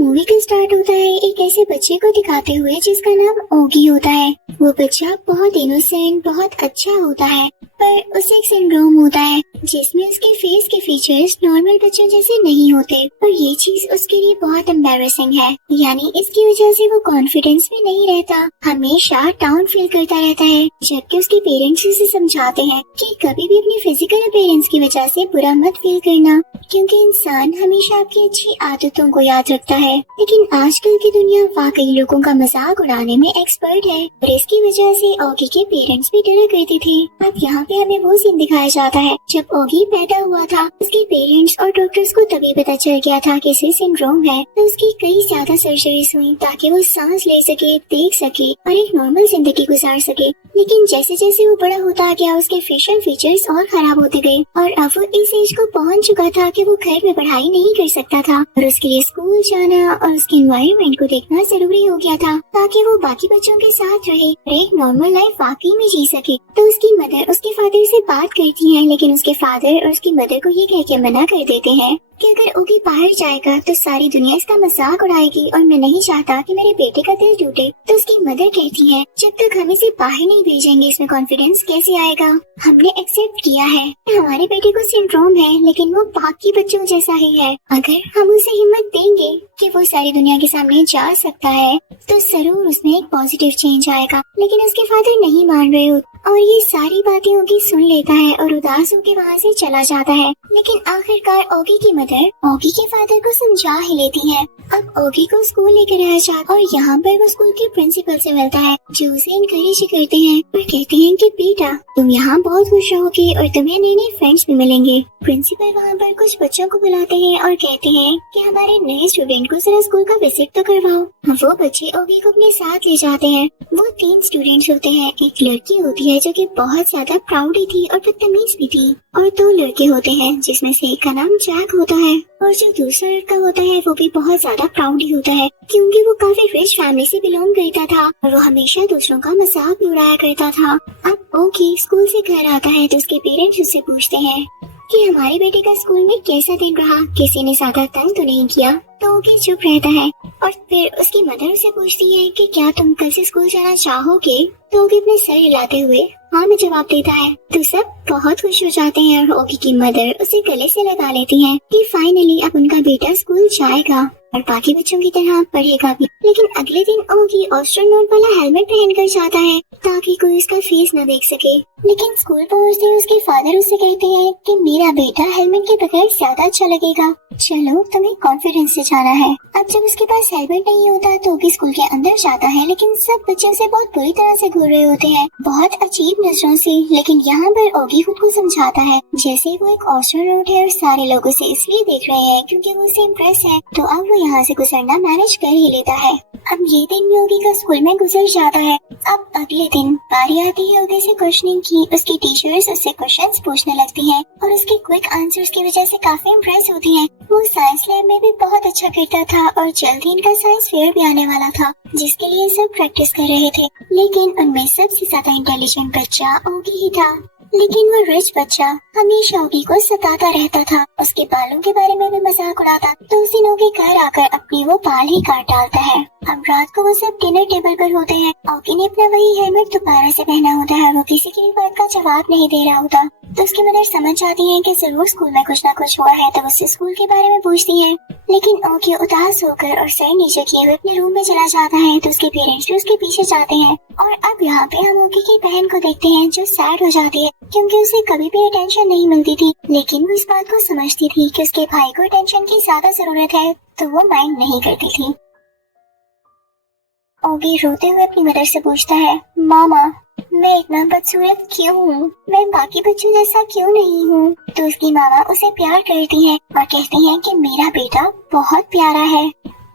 Movie का start होता है एक ऐसे बच्चे को दिखाते हुए जिसका नाम ओगी होता है। वो बच्चा बहुत इनोसेंट, बहुत अच्छा होता है, पर उसे एक सिंड्रोम होता है जिसमें उसके फेस के फीचर्स नॉर्मल बच्चों जैसे नहीं होते और ये चीज उसके लिए बहुत एम्बैरेसिंग है। यानी इसकी वजह से वो कॉन्फिडेंस में नहीं रहता, हमेशा डाउन फील करता रहता है। जबकि उसके पेरेंट्स उसे समझाते हैं कि कभी भी अपनी फिजिकल अपीयरेंस की वजह से बुरा मत फील करना, क्योंकि इंसान हमेशा आपकी अच्छी आदतों को याद रखता है। लेकिन आजकल की दुनिया वाकई लोगों का मजाक उड़ाने में एक्सपर्ट है और इसकी वजह से ओगी के पेरेंट्स भी डरा करते थे। अब यहाँ पे हमें वो सीन दिखाया जाता है जब ओगी पैदा हुआ था। उसके पेरेंट्स और डॉक्टर्स को तभी पता चल गया था कि इसे सिंड्रोम है, तो उसकी कई ज्यादा सर्जरीज हुई ताकि वो सांस ले सके, देख सके और एक नॉर्मल जिंदगी गुजार सके। लेकिन जैसे जैसे वो बड़ा होता गया उसके फेशियल फीचर्स और खराब होते गए और अब वो इस एज को पहुंच चुका था कि वो घर में पढ़ाई नहीं कर सकता था और उसके लिए स्कूल जाना और उसके एनवायरनमेंट को देखना जरूरी हो गया था ताकि वो बाकी बच्चों के साथ रहे और एक नॉर्मल लाइफ वाकई में जी सके। तो उसकी मदर उसके फादर से बात करती है, लेकिन उसके फादर और उसकी मदर को ये कह के मना कर देते हैं कि अगर ओगी बाहर जाएगा तो सारी दुनिया इसका मजाक उड़ाएगी और मैं नहीं चाहता कि मेरे बेटे का दिल टूटे। तो उसकी मदर कहती है जब तक हम इसे बाहर नहीं भेजेंगे इसमें कॉन्फिडेंस कैसे आएगा। हमने एक्सेप्ट किया है कि हमारे बेटे को सिंड्रोम है, लेकिन वो बाकी बच्चों जैसा ही है। अगर हम उसे हिम्मत देंगे कि वो सारी दुनिया के सामने जा सकता है तो जरूर उसमें एक पॉजिटिव चेंज आएगा। लेकिन उसके फादर नहीं मान रहे होते और ये सारी बातें ओगी सुन लेता है और उदास होकर वहाँ से चला जाता है। लेकिन आखिरकार ओगी की मदर ओगी के फादर को समझा ही लेती है। अब ओगी को स्कूल लेकर आया जाता और यहाँ पर वो स्कूल के प्रिंसिपल से मिलता है जो उसे इनकरेज करते हैं और कहते हैं कि बेटा तुम यहाँ बहुत खुश रहोगे और तुम्हें नए नए फ्रेंड्स भी मिलेंगे। प्रिंसिपल वहाँ पर कुछ बच्चों को बुलाते हैं और कहते हैं कि हमारे नए स्टूडेंट को जरा स्कूल का विजिट तो करवाओ। वो बच्चे ओगी को अपने साथ ले जाते हैं। वो 3 स्टूडेंट्स होते हैं। एक लड़की होती है जो कि बहुत ज्यादा प्राउडी थी और बदतमीज भी थी और 2 लड़के होते हैं जिसमें से एक का नाम जैक होता है और जो दूसरा लड़का होता है वो भी बहुत ज्यादा प्राउडी होता है क्योंकि वो काफी रिच फैमिली से बिलोंग करता था और वो हमेशा दूसरों का मजाक भी उड़ाया करता था। अब ओगी स्कूल से घर आता है तो उसके पेरेंट्स उससे पूछते हैं कि हमारे बेटे का स्कूल में कैसा दिन रहा, किसी ने ज्यादा तंग तो नहीं किया। तो ओगी चुप रहता है और फिर उसकी मदर उसे पूछती है कि क्या तुम कल से स्कूल जाना चाहोगे। तो ओगी अपने सर हिलाते हुए हाँ में जवाब देता है। तो सब बहुत खुश हो जाते हैं और ओगी की मदर उसे गले से लगा लेती है कि फाइनली अब उनका बेटा स्कूल जाएगा और बाकी बच्चों की तरह पढ़ेगा भी। लेकिन अगले दिन ओगी एस्ट्रोनॉट वाला हेलमेट पहनकर जाता है ताकि कोई उसका फेस न देख सके। लेकिन स्कूल पहुँचते ही उसके फादर उससे कहते हैं कि मेरा बेटा हेलमेट के बगैर ज्यादा अच्छा लगेगा, चलो तुम्हें कॉन्फिडेंस से जाना है। अब जब उसके पास हेलमेट नहीं होता तो ओगी स्कूल के अंदर जाता है, लेकिन सब बच्चे उसे बहुत बुरी तरह से घूर रहे होते हैं, बहुत अजीब नजरों से। लेकिन यहाँ पर ओगी खुद को समझाता है जैसे वो एक एस्ट्रोनॉट है और सारे लोग उसे इसलिए देख रहे हैं क्योंकि वो उससे इम्प्रेस है, तो अब वो यहाँ से गुजरना मैनेज कर ही लेता है। अब ये दिन भी ओगी का स्कूल में गुजर जाता है। अब अगले दिन बारी आती है ओगी से क्वेश्चनिंग की। उसकी टीचर्स उससे क्वेश्चंस पूछने लगती हैं और उसके क्विक आंसर्स की वजह से काफी इम्प्रेस होती हैं। वो साइंस लैब में भी बहुत अच्छा करता था और जल्द ही इनका साइंस फेयर भी आने वाला था जिसके लिए सब प्रैक्टिस कर रहे थे। लेकिन उनमें सबसे ज्यादा इंटेलिजेंट बच्चा ओगी ही था। लेकिन वो रिच बच्चा हमेशा ओगी को सताता रहता था, उसके बालों के बारे में भी मजाक उड़ाता। तो उस दिन ओगी घर आकर अपनी वो बाल ही काट डालता है। अब रात को वो सब डिनर टेबल पर होते हैं। ओगी ने अपना वही हेलमेट दोबारा से पहना होता है। वो किसी की भी बात का जवाब नहीं दे रहा होता। तो उसकी मदर समझ जाती है कि जरूर स्कूल में कुछ ना कुछ हुआ है, तो उससे स्कूल के बारे में पूछती है। लेकिन ओगी उदास होकर और सर नीचे किए हुए अपने रूम में चला जाता है तो उसके पेरेंट्स भी उसके पीछे जाते हैं। और अब यहाँ पे हम ओगी की बहन को देखते हैं जो सैड हो जाती है क्योंकि उसे कभी भी अटेंशन नहीं मिलती थी। लेकिन वो इस बात को समझती थी कि उसके भाई को अटेंशन की ज्यादा जरूरत है, तो वो माइंड नहीं करती थी। ओगी रोते हुए अपनी मदर से पूछता है, मामा मैं इतना बदसूरत क्यों हूँ, मैं बाकी बच्चों जैसा क्यों नहीं हूँ। तो उसकी मामा उसे प्यार करती है और कहती है कि मेरा बेटा बहुत प्यारा है।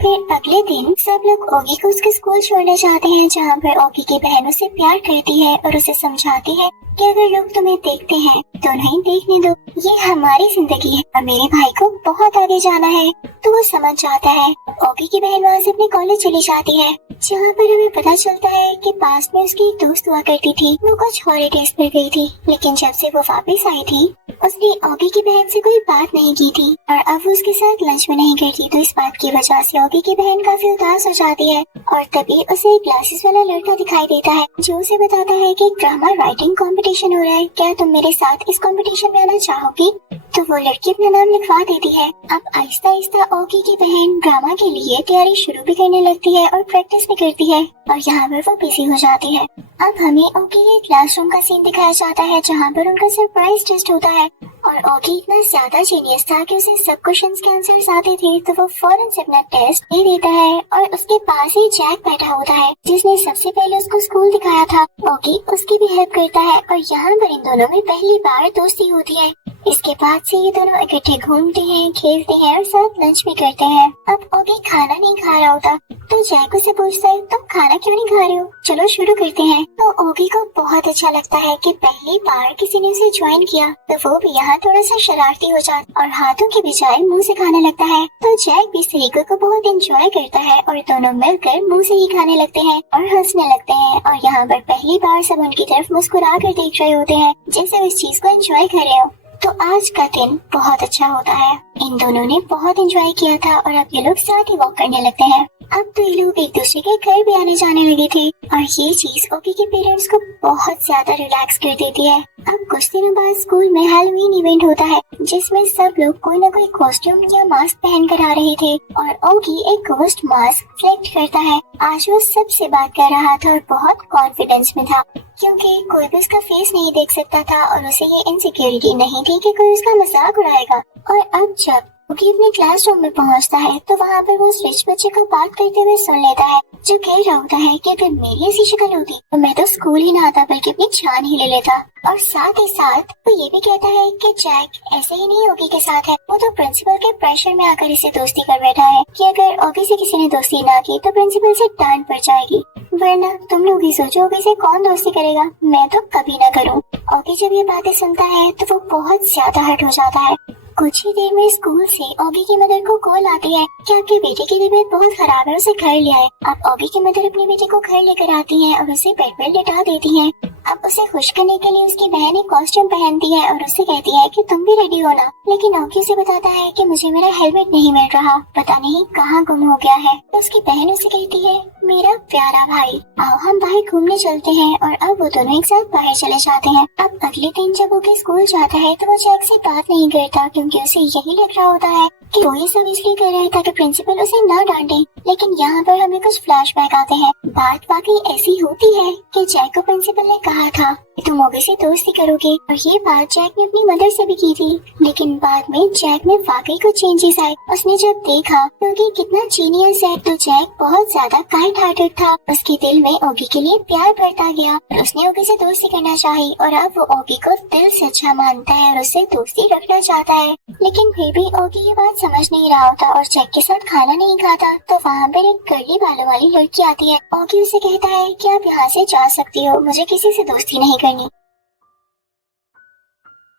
फिर अगले दिन सब लोग ओगी को उसके स्कूल छोड़ने जाते हैं जहाँ पर ओगी की बहन उसे प्यार करती है और उसे समझाती है कि अगर लोग तुम्हें देखते हैं तो नहीं देखने दो, ये हमारी जिंदगी है और मेरे भाई को बहुत आगे जाना है। तो वो समझ जाता है। ओगी की बहन वहाँ से अपने कॉलेज चली जाती है जहाँ पर हमें पता चलता है कि पास में उसकी एक दोस्त हुआ करती थी। वो कुछ हॉलीडेज पर गई थी, लेकिन जब से वो वापस आई थी उसने ऑगी की बहन से कोई बात नहीं की थी और अब वो उसके साथ लंच में नहीं करती, तो इस बात की वजह से ऑगी की बहन काफी उदास हो जाती है। और तभी उसे एक ग्लासेस वाला लड़का दिखाई देता है जो उसे बताता है कि ड्रामा राइटिंग कंपटीशन हो रहा है, क्या तुम मेरे साथ इस कंपटीशन में आना चाहोगी? तो वो लड़की अपना नाम लिखवा देती है। अब आहिस्ता आहिस्ता ऑगी की बहन ड्रामा के लिए तैयारी शुरू भी करने लगती है और प्रैक्टिस भी करती है और यहाँ पर वो बिजी हो जाती है। अब हमें ऑगी के क्लासरूम का सीन दिखाया जाता है जहाँ पर उनका सरप्राइज टेस्ट होता है और ऑगी इतना ज्यादा जीनियस था कि उसे सब क्वेश्चंस के आंसर्स आते थे, तो वो फौरन से अपना टेस्ट दे देता है और उसके पास ही जैक बैठा होता है जिसने सबसे पहले उसको स्कूल दिखाया था। ऑगी उसकी भी हेल्प करता है और यहाँ पर इन दोनों में पहली बार दोस्ती होती है। इसके बाद से ये दोनों इकट्ठे घूमते हैं, खेलते हैं और साथ लंच भी करते हैं। अब ऑगी खाना नहीं खा रहा होता तो जैक उसे पूछता है तुम खाना क्यों नहीं खा रहे हो, चलो शुरू करते हैं। तो ऑगी को बहुत अच्छा लगता है कि पहली बार किसी ने उसे ज्वाइन किया, तो वो भी यहाँ थोड़ा सा शरारती हो जाता और हाथों के बजाय मुंह से खाने लगता है। तो जैक भी इस तरीके को बहुत एंजॉय करता है और दोनों मिलकर मुंह से ही खाने लगते हैं और हंसने लगते हैं और यहाँ पर पहली बार सब उनकी तरफ मुस्कुरा कर देख रहे होते हैं जैसे इस चीज को एंजॉय कर रहे हो। तो आज का दिन बहुत अच्छा होता है, इन दोनों ने बहुत एंजॉय किया था और अब ये लोग साथ ही वॉक करने लगते हैं। अब तो ये लोग एक दूसरे के घर भी आने जाने लगे थे और ये चीज ऑगी के पेरेंट्स को बहुत ज्यादा रिलैक्स कर देती है। अब कुछ दिनों बाद स्कूल में हैलोवीन इवेंट होता है जिसमें सब लोग कोई न कोई कॉस्ट्यूम या मास्क पहन कर आ रहे थे और ऑगी एक घोस्ट मास्क सिलेक्ट करता है। आज वो सबसे बात कर रहा था और बहुत कॉन्फिडेंस में था क्योंकि कोई भी उसका फेस नहीं देख सकता था और उसे ये इनसिक्योरिटी नहीं थी कि कोई उसका मजाक उड़ाएगा। और अब जब ऑगी अपने क्लासरूम में पहुंचता है तो वहाँ पर वो उस रिच बच्चे को बात करते हुए सुन लेता है जो कह रहा होता है कि अगर मेरी ऐसी शक्ल होती तो मैं तो स्कूल ही ना आता बल्कि अपनी जान ही ले लेता। और साथ ही साथ वो ये भी कहता है कि जैक ऐसे ही नहीं ऑगी के साथ है, वो तो प्रिंसिपल के प्रेशर में आकर इसे दोस्ती कर बैठा है कि अगर ऑगी से किसी ने दोस्ती ना की तो प्रिंसिपल से डांट पड़ जाएगी, वरना तुम लोग ही सोचो ऑगी से कौन दोस्ती करेगा, मैं तो कभी ना करूँ। ऑगी जब ये बातें सुनता है तो वो बहुत ज्यादा हर्ट हो जाता है। कुछ ही देर में स्कूल से ऑगी की मदर को कॉल आती है कि आपके बेटे की तबीयत बहुत खराब है, उसे घर ले आए। अब ऑगी की मदर अपने बेटे को घर लेकर आती हैं और उसे बेड पर लिटा देती हैं। अब उसे खुश करने के लिए उसकी बहन एक कॉस्ट्यूम पहनती है और उसे कहती है कि तुम भी रेडी हो ना, लेकिन ऑगी उसे बताता है कि मुझे मेरा हेलमेट नहीं मिल रहा, पता नहीं कहाँ गुम हो गया है। तो उसकी बहन उसे कहती है मेरा प्यारा भाई आओ हम बाहर घूमने चलते हैं और अब वो दोनों एक साथ बाहर चले जाते हैं। अब अगले दिन जब वो स्कूल जाता है तो वो जैक से बात नहीं करता क्योंकि उसे यही लग रहा होता है कि वो ये सब इसलिए कर रहा है ताकि प्रिंसिपल उसे ना डांटे। लेकिन यहाँ पर हमें कुछ फ्लैशबैक आते हैं। बात वाकई ऐसी होती है कि जैक को प्रिंसिपल ने कहा था कि तुम ऑगी से दोस्ती करोगे और ये बात जैक ने अपनी मदर से भी की थी, लेकिन बाद में जैक में वाकई कुछ चेंजेस आए। उसने जब देखा कि ऑगी कितना जीनियस है तो जैक बहुत ज्यादा काइंड हार्टेड था, उसके दिल में ऑगी के लिए प्यार बढ़ता गया और उसने ऑगी से दोस्ती करना चाही और अब वो ऑगी को दिल से अच्छा मानता है और उससे दोस्ती रखना चाहता है। लेकिन फिर भी ऑगी ये बात समझ नहीं रहा होता और जैक के साथ खाना नहीं खाता। तो वहाँ पर एक कर्ली बालों वाली लड़की आती है। ऑगी उसे कहता है कि आप यहाँ से जा सकती हो, मुझे किसी से दोस्ती नहीं करनी।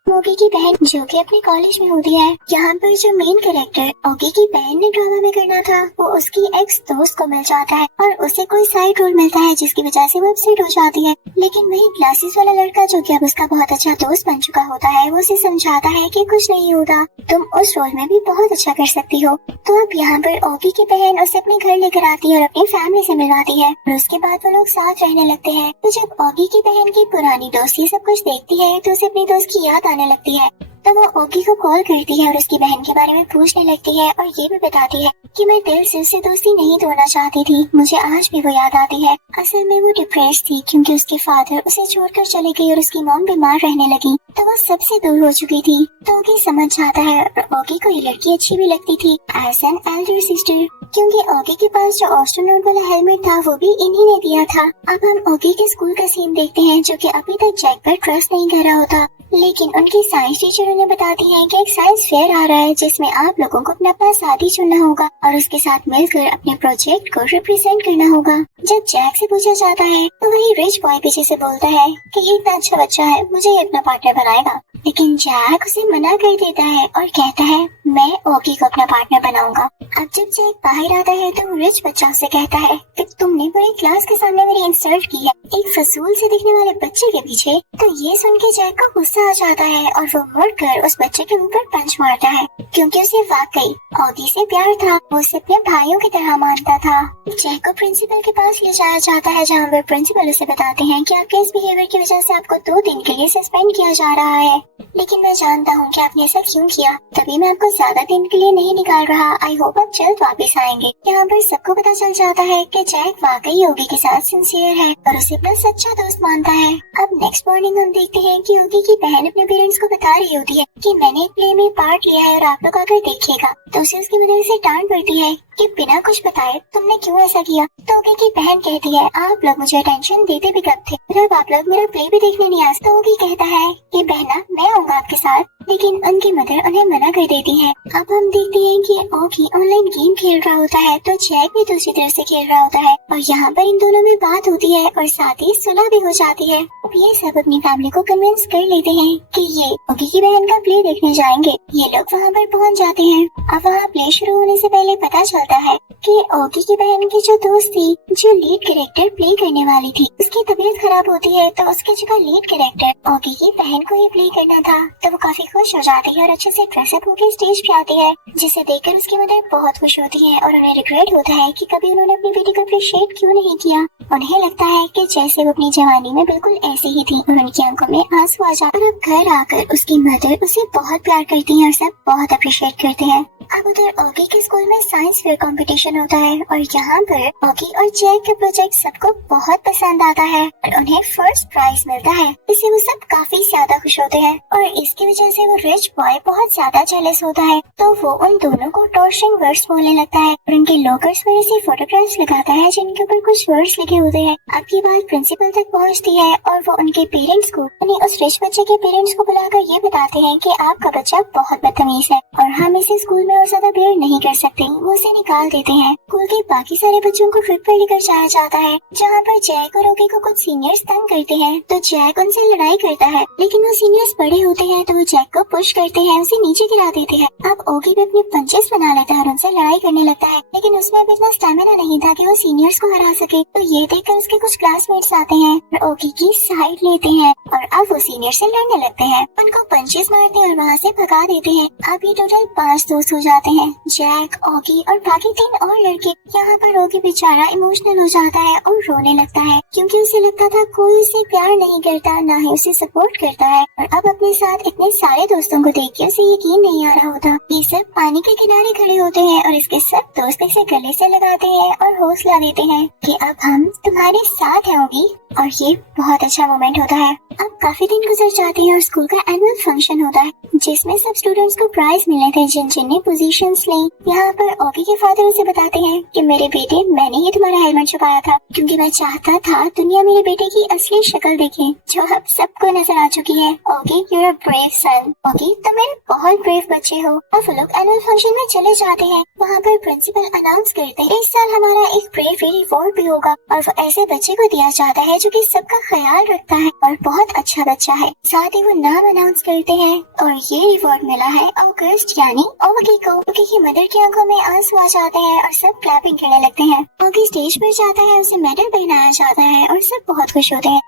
ऑगी की बहन जो कि अपने कॉलेज में होती है, यहाँ पर जो मेन कैरेक्टर ऑगी की बहन ने ड्रामा में करना था वो उसकी एक्स दोस्त को मिल जाता है और उसे कोई साइड रोल मिलता है जिसकी वजह से वो अपसेट हो जाती है। लेकिन वही क्लासेस वाला लड़का जो कि अब उसका बहुत अच्छा दोस्त बन चुका होता है वो उसे समझाता है कि कुछ नहीं होता, तुम उस रोल में भी बहुत अच्छा कर सकती हो। तो अब यहाँ पर ऑगी की बहन उसे अपने घर लेकर आती है और अपनी फैमिली से मिलवाती है और उसके बाद वो लोग साथ रहने लगते हैं। तो जब ऑगी की बहन की पुरानी दोस्त ये सब कुछ देखती है तो उसे अपनी दोस्त की याद आने लगती है। तो वो ऑगी को कॉल करती है और उसकी बहन के बारे में पूछने लगती है और ये भी बताती है कि मैं दिल से उससे दोस्ती नहीं तोड़ना चाहती थी, मुझे आज भी वो याद आती है। असल में वो डिप्रेस थी क्योंकि उसके फादर उसे छोड़कर चले गए और उसकी मॉम बीमार रहने लगी, तो वो सबसे दूर हो चुकी थी। तो ऑगी समझ जाता है और ऑगी को ये लड़की अच्छी भी लगती थी एज एन एल्डर सिस्टर, क्योंकि ऑगी के पास जो एस्ट्रोनॉट वाला हेलमेट था वो भी इन्हीं ने दिया था। अब हम ऑगी के स्कूल का सीन देखते हैं जो कि अभी तक जैक पर ट्रस्ट नहीं कर रहा होता, लेकिन उनकी साइंस टीचर उन्हें बताती है कि एक साइंस फेयर आ रहा है जिसमें आप लोगों को अपना अपना साथी चुनना होगा और उसके साथ मिलकर अपने प्रोजेक्ट को रिप्रेजेंट करना होगा। जब जैक से पूछा जाता है तो वही रिच बॉय पीछे से बोलता है कि ये इतना अच्छा बच्चा है, मुझे ये अपना पार्टनर बनाएगा, लेकिन जैक उसे मना कर देता है और कहता है मैं ओगी को अपना पार्टनर बनाऊंगा। अब जब जैक बाहर आता है तो रिच बच्चा उसे कहता है कि तुमने पूरी क्लास के सामने मेरी इंसल्ट की है एक फजूल से दिखने वाले बच्चे के पीछे। तो ये सुन के जैक को गुस्सा आ जाता है और वो मुड़कर उस बच्चे के ऊपर पंच मारता है, क्योंकि उसे वाकई ओगी से प्यार था। वो उसे अपने भाइयों की तरह मानता था। जैक को प्रिंसिपल के पास ले जाया जाता है, जहाँ पर प्रिंसिपल उसे बताते हैं कि आपके इस बिहेवियर की वजह से आपको 2 दिन के लिए सस्पेंड किया जा रहा है। लेकिन मैं जानता हूँ कि आपने ऐसा क्यों किया, तभी मैं आपको ज्यादा दिन के लिए नहीं निकाल रहा। आई होप आप जल्द वापस आएंगे। यहाँ पर सबको पता चल जाता है कि जैक वाकई ओगी के साथ सिंसियर है और उसे अपना सच्चा दोस्त मानता है। अब नेक्स्ट मॉर्निंग हम देखते हैं कि ओगी की बहन अपने पेरेंट्स को बता रही होती है कि मैंने एक प्ले में पार्ट लिया है और आप लोग आकर देखिएगा। तो उसे उसकी मदर से डांट पड़ती है कि बिना कुछ बताए तुमने क्यों ऐसा किया। तो ओगी की बहन कहती है आप लोग मुझे अटेंशन देते भी कब थे, जब आप लोग मेरा प्ले भी देखने नहीं आते। तो ओगी कहता है कि बहना मैं आऊंगा आपके साथ, लेकिन उनकी मदर उन्हें मना कर देती है। अब हम देखते हैं कि ओगी ऑनलाइन गेम खेल रहा होता है तो जैक भी दूसरी तरफ से खेल रहा होता है और यहाँ पर इन दोनों में बात होती है और साथ ही सुलह भी हो जाती है। अब ये सब अपनी फैमिली को कन्विंस कर लेते हैं कि ये ओगी की बहन का प्ले देखने जाएंगे। ये लोग वहाँ पर पहुँच जाते हैं। अब वहाँ प्ले शुरू होने से पहले पता चलता है कि ओगी की बहन की जो दोस्त थी, जो लीड कैरेक्टर प्ले करने वाली थी, उसकी तबीयत खराब होती है तो उसकी जगह लीड कैरेक्टर ओगी की बहन को ही प्ले करना था। तो वो काफी खुश हो जाती है और अच्छे से ड्रेसअप होकर स्टेज पे आती है, जिसे देखकर उसकी मदर बहुत खुश होती है और उन्हें रिग्रेट होता है कि कभी उन्होंने अपनी बेटी को अप्रिशिएट क्यों नहीं किया। उन्हें लगता है कि जैसे वो अपनी जवानी में बिल्कुल ऐसे ही थी और उनकी आंखों में आंसू आ जाते। और अब घर आकर उसकी मदर उसे बहुत प्यार करती है और सब बहुत अप्रिशिएट करते हैं। अब उधर ओगी के स्कूल में साइंस फेयर कंपटीशन होता है और यहाँ पर ओगी और जैक का प्रोजेक्ट सबको बहुत पसंद आता है और उन्हें फर्स्ट प्राइज मिलता है। इससे वो सब काफी ज्यादा खुश होते हैं और इसकी वजह से वो रिच बॉय बहुत ज्यादा जेलस होता है। तो वो उन दोनों को टॉर्चरिंग वर्ड्स बोलने लगता है और उनके लॉकर्स पर ऐसे फोटोग्राफ्स लगाता है जिनके ऊपर कुछ वर्ड्स लिखे होते हैं। अब ये बात प्रिंसिपल तक पहुँचती है और वो उनके पेरेंट्स को, यानी उस रिच बच्चे के पेरेंट्स को बुलाकर ये बताते हैं कि आपका बच्चा बहुत बदतमीज है और हम इसे स्कूल में और ज्यादा बेयर नहीं कर सकते। वो उसे निकाल देते हैं। स्कूल के बाकी सारे बच्चों को ट्रिप पर लेकर जाया जाता है, जहाँ पर जैक और ओगी को कुछ सीनियर्स तंग करते हैं। तो जैक उनसे लड़ाई करता है, लेकिन वो सीनियर्स बड़े होते हैं तो वो जैक को पुश करते हैं, उसे नीचे गिरा देते हैं। अब ओगी भी अपनी पंचेस बना लेता है और उनसे लड़ाई करने लगता है, लेकिन उसमें अब इतना स्टेमिना नहीं था कि वो सीनियर्स को हरा सके। तो ये देखकर उसके कुछ क्लासमेट्स आते हैं और ओगी की साइड लेते हैं और अब वो सीनियर से लड़ने लगते हैं, उनको पंचेस मारते हैं और वहाँ से भगा देते हैं। अब ये टोटल 5 दोस्त हो जाते हैं, जैक, ओगी और बाकी 3 और लड़के। यहाँ पर ओगी बेचारा इमोशनल हो जाता है और रोने लगता है, क्योंकि उसे लगता था कोई उसे प्यार नहीं करता, ना ही उसे सपोर्ट करता है। और अब अपने साथ इतने सारे दोस्तों को देख के उसे यकीन नहीं आ रहा होता। ये सब पानी के किनारे खड़े होते हैं और इसके सब दोस्त इसे गले से लगाते हैं और हौसला देते हैं कि अब हम तुम्हारे साथ हैं ओगी। और ये बहुत अच्छा मोमेंट होता है। अब काफी दिन गुजर जाते हैं और स्कूल का एनुअल फंक्शन होता है, जिसमें सब स्टूडेंट्स को प्राइज मिले थे जिन जिन ने पोजीशंस ली। यहाँ पर ओगी के फादर उसे बताते हैं कि मेरे बेटे, मैंने ही तुम्हारा हेलमेट छुपाया था, क्योंकि मैं चाहता था दुनिया मेरे बेटे की असली शक्ल देखे, जो अब सबको नजर आ चुकी है। ओगी, यू आर ब्रेव सन। ओगी, तुम मेरे बहुत ब्रेव बच्चे हो। अब वो लोग एनुअल फंक्शन में चले जाते हैं। वहाँ पर प्रिंसिपल अनाउंस करते हैं, इस साल हमारा एक ब्रेवरी रिवॉर्ड भी होगा और वो ऐसे बच्चे को दिया जाता है जो कि सबका ख्याल रखता है और बहुत अच्छा बच्चा है। साथ ही वो नाम अनाउंस करते हैं और ये रिवॉर्ड मिला है ऑगस्ट, यानी ओगी को। ओगी की मदर की आंखों में आंसू आ जाते हैं और सब क्लैपिंग करने लगते हैं। ओगी स्टेज पर जाता है, उसे मेडल पहनाया जाता है और सब बहुत खुश होते हैं।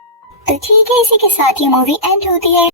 तो ठीक है, इसी के साथ ये मूवी एंड होती है।